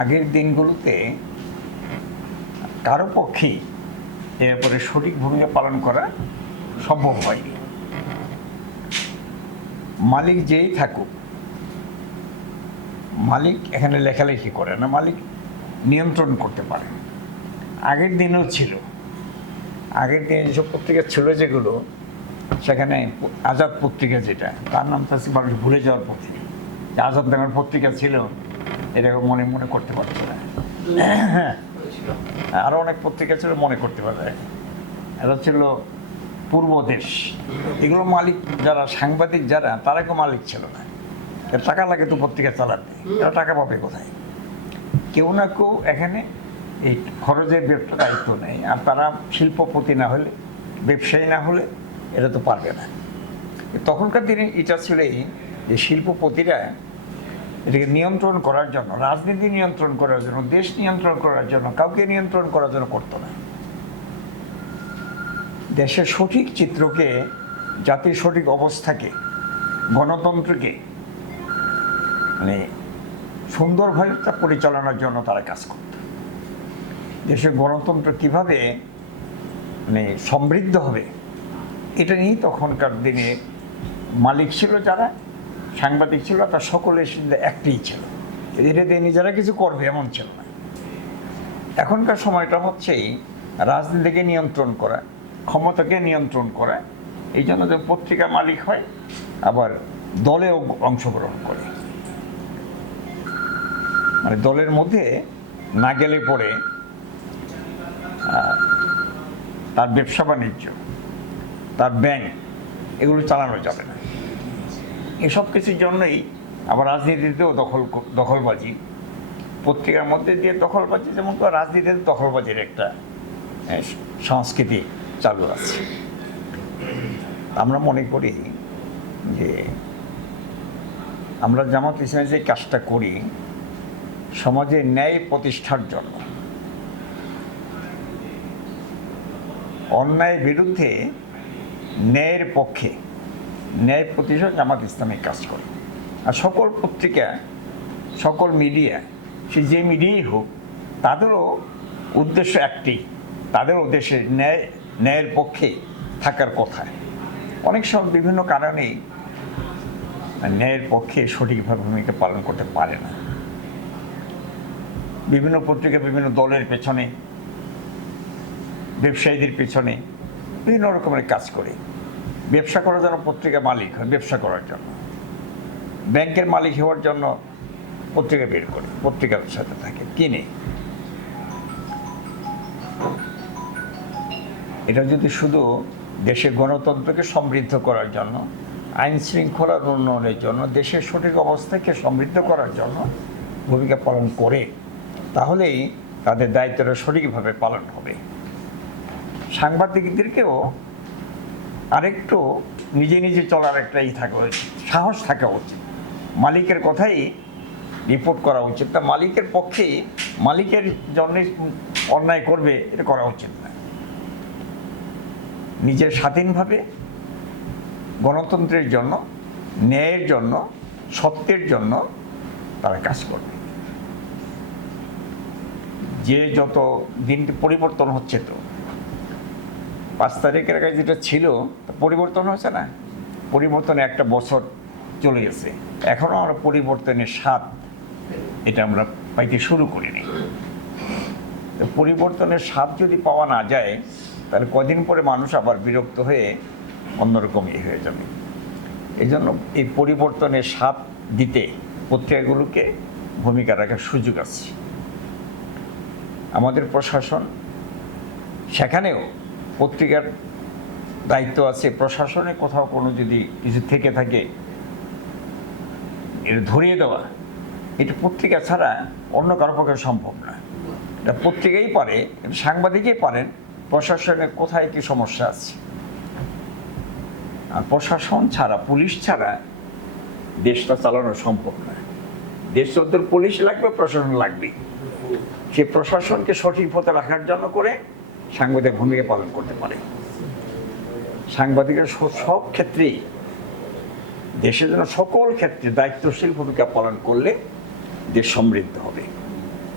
আগের দিনগুলোতে কারও পক্ষেই এর ব্যাপারে সঠিক ভূমিকা পালন করা সম্ভব হয়নি। মালিক যেই থাকুক, মালিক এখানে লেখালেখি করে না, মালিক নিয়ন্ত্রণ করতে পারে আগের দিনেও ছিল। আগের দিনে যেসব পত্রিকা ছিল যেগুলো, সেখানে আজাদ পত্রিকা যেটা, তার নাম চাচ্ছি মানুষ ভুলে যাওয়ার পত্রিকা। আজাদ নামের পত্রিকা ছিল। এটাকে মনে মনে করতে পারছে না হ্যাঁ আরও অনেক পত্রিকা ছিল মনে করতে পারে এটা ছিল পূর্ব দেশ। এগুলো মালিক যারা, সাংবাদিক যারা, তারা কেউ মালিক ছিল না। এর টাকা লাগে তো পত্রিকা চালাতে। এরা টাকা পাবে কোথায়? কেউ না কেউ এখানে এই খরচের দায়িত্ব নেই আর তারা শিল্পপতি না হলে, ব্যবসায়ী না হলে এটা তো পারবে না। তখনকার দিনে এটা ছিল এই যে শিল্পপতিরা এটাকে নিয়ন্ত্রণ করার জন্য, রাজনীতি নিয়ন্ত্রণ করার জন্য, দেশ নিয়ন্ত্রণ করার জন্য, কাউকে নিয়ন্ত্রণ করার জন্য করতো না। দেশের সঠিক চিত্রকে, জাতির সঠিক অবস্থাকে, গণতন্ত্রকে মানে সুন্দরভাবে তা পরিচালনার জন্য তারা কাজ করত। দেশের গণতন্ত্র কীভাবে মানে সমৃদ্ধ হবে, এটা নিয়েই তখনকার দিনে মালিক ছিল যারা সাংবাদিক ছিল তার সকলের সাথে একটাই ছিল। এটা দিয়ে নিজেরা কিছু করবে এমন ছিল না। এখনকার সময়টা হচ্ছেই রাজনীতিকে নিয়ন্ত্রণ করা ক্ষমতাকে নিয়ন্ত্রণ করা এই জন্য যে পত্রিকা মালিক হয় আবার দলেও অংশগ্রহণ করে। মানে দলের মধ্যে না গেলে আহ, তার ব্যবসা বাণিজ্য তার ব্যাংক এগুলো চালানো যাবে না। এসব কিছুর জন্যই আবার রাজনীতিতেও দখল দখলবাজি। পত্রিকার মধ্যে দিয়ে দখলবাজি, যেমন তো রাজনীতিতে দখলবাজির একটা সংস্কৃতি চালু আছে। আমরা মনে করি যে আমরা জামাত ইসলামে যে কাজটা করি, সমাজে ন্যায় প্রতিষ্ঠার জন্য। অন্যায়ের বিরুদ্ধে ন্যায়ের পক্ষে ন্যায় প্রতিষ্ঠা জামাত ইসলামী কাজ করে। আর সকল পত্রিকা সকল মিডিয়া সে যে মিডিয়াই হোক, তাদেরও উদ্দেশ্য একটি, তাদের উদ্দেশ্যে ন্যায়, ন্যায়ের পক্ষে থাকার কথা। অনেক সময় বিভিন্ন কারণেই ন্যায়ের পক্ষে সঠিকভাবে ভূমিকা পালন করতে পারে না। বিভিন্ন পত্রিকা, বিভিন্ন দলের পেছনে, ব্যবসায়ীদের পেছনে বিভিন্ন রকমের কাজ করে। ব্যবসা করার জন্য পত্রিকা মালিক হয়, ব্যবসা করার জন্য। ব্যাংকের মালিক হওয়ার জন্য পত্রিকা বের করে, পত্রিকার সাথে থাকে কিনে এটা যদি শুধু দেশের গণতন্ত্রকে সমৃদ্ধ করার জন্য, আইন শৃঙ্খলার উন্নয়নের জন্য, দেশের সঠিক অবস্থাকে সমৃদ্ধ করার জন্য ভূমিকা পালন করে, তাহলেই তাদের দায়িত্বটা সঠিকভাবে পালন হবে। সাংবাদিকদেরকেও আরেকটু নিজে নিজে চলার একটা ই থাকা উচিত সাহস থাকা উচিত। মালিকের কথাই রিপোর্ট করা উচিত। তা মালিকের পক্ষে মালিকের জন্য অন্যায় করবে, এটা করা উচিত না। নিজের স্বাধীনভাবে, গণতন্ত্রের জন্য, ন্যায়ের জন্য, সত্যের জন্য তারা কাজ করবে। যে যত দিনটি পরিবর্তন হচ্ছে তো পাঁচ তারিখের আগে যেটা ছিল পরিবর্তন হয়েছে না? পরিবর্তনে একটা বছর চলে গেছে। এখনও আমরা পরিবর্তনের স্বাদ এটা আমরা পাইতে শুরু করিনি। তো পরিবর্তনের স্বাদ যদি পাওয়া না যায়, তাহলে কদিন পরে মানুষ আবার বিরক্ত হয়ে অন্যরকম ইয়ে হয়ে যাবে। এই জন্য এই পরিবর্তনের স্বাদ দিতে পত্রিকাগুলোকে ভূমিকা রাখার সুযোগ আছে। আমাদের প্রশাসন সেখানেও পত্রিকার দায়িত্ব আছে, প্রশাসনে কোথাও কোনো যদি কিছু থেকে থাকে, এটা ধরিয়ে দেওয়া, এটা পত্রিকা ছাড়া অন্য কারও পক্ষে সম্ভব না। এটা পত্রিকাই পারে সাংবাদিকই পারেন, প্রশাসনে কোথায় কি সমস্যা আছে? আর প্রশাসন ছাড়া, পুলিশ ছাড়া দেশটা চালানো সম্ভব না। দেশ চলতে পুলিশ লাগবে, প্রশাসন লাগবে সে প্রশাসনকে সঠিক পথে রাখার জন্য করে সাংবাদিক ভূমিকা পালন করতে পারে। সাংবাদিকের সব ক্ষেত্রেই দেশের জন্য সকল ক্ষেত্রে দায়িত্বশীল ভূমিকা পালন করলে দেশ সমৃদ্ধ হবে।